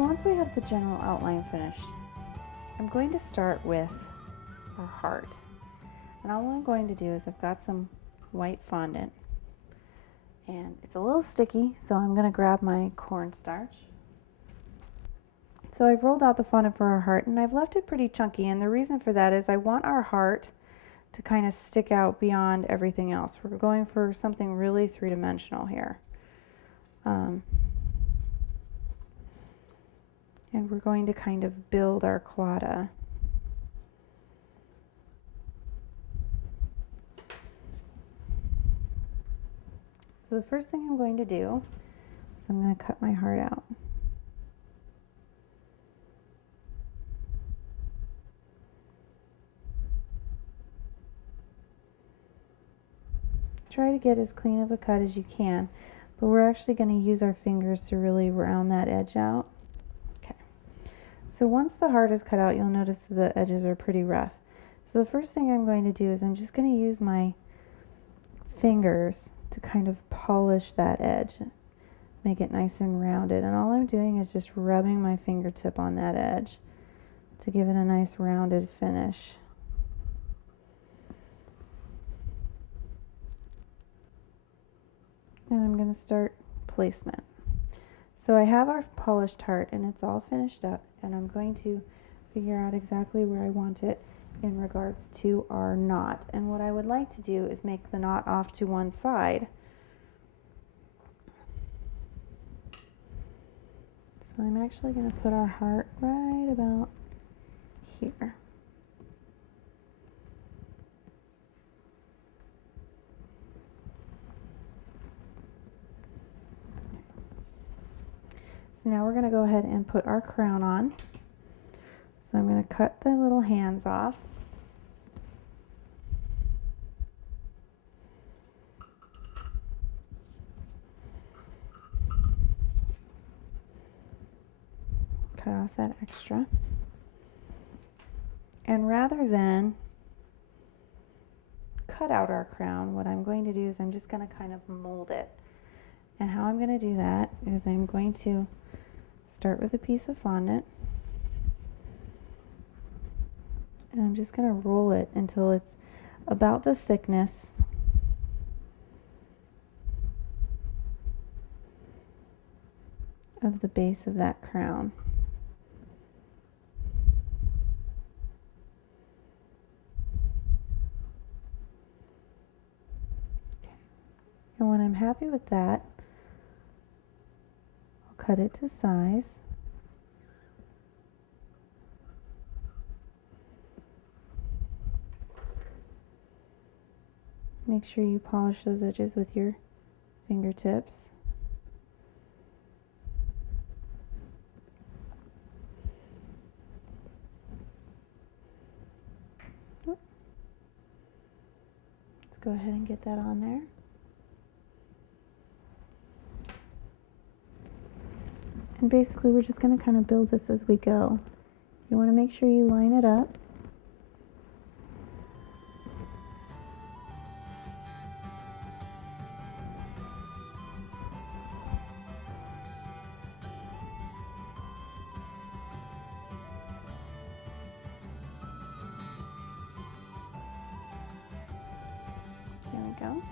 So once we have the general outline finished, I'm going to start with our heart. And all I'm going to do is I've got some white fondant, and it's a little sticky, so I'm going to grab my cornstarch. So I've rolled out the fondant for our heart, and I've left it pretty chunky, and the reason for that is I want our heart to kind of stick out beyond everything else. We're going for something really three-dimensional here. And we're going to kind of build our claddagh. So the first thing I'm going to do is I'm going to cut my heart out. Try to get as clean of a cut as you can, but we're actually going to use our fingers to really round that edge out. Okay. So once the heart is cut out, you'll notice the edges are pretty rough. So the first thing I'm going to do is I'm just going to use my fingers to kind of polish that edge, make it nice and rounded. And all I'm doing is just rubbing my fingertip on that edge to give it a nice rounded finish. And I'm going to start placement. So I have our polished heart and it's all finished up, and I'm going to figure out exactly where I want it in regards to our knot. And what I would like to do is make the knot off to one side. So I'm actually going to put our heart right about here. So now we're going to go ahead and put our crown on. So I'm going to cut the little hands off. Cut off that extra. And rather than cut out our crown, what I'm going to do is I'm just going to kind of mold it. And how I'm going to do that is I'm going to start with a piece of fondant, and I'm just going to roll it until it's about the thickness of the base of that crown. And when I'm happy with that, I'll cut it to size. Make sure you polish those edges with your fingertips. Let's go ahead and get that on there. And basically we're just going to kind of build this as we go. You want to make sure you line it up. There we go.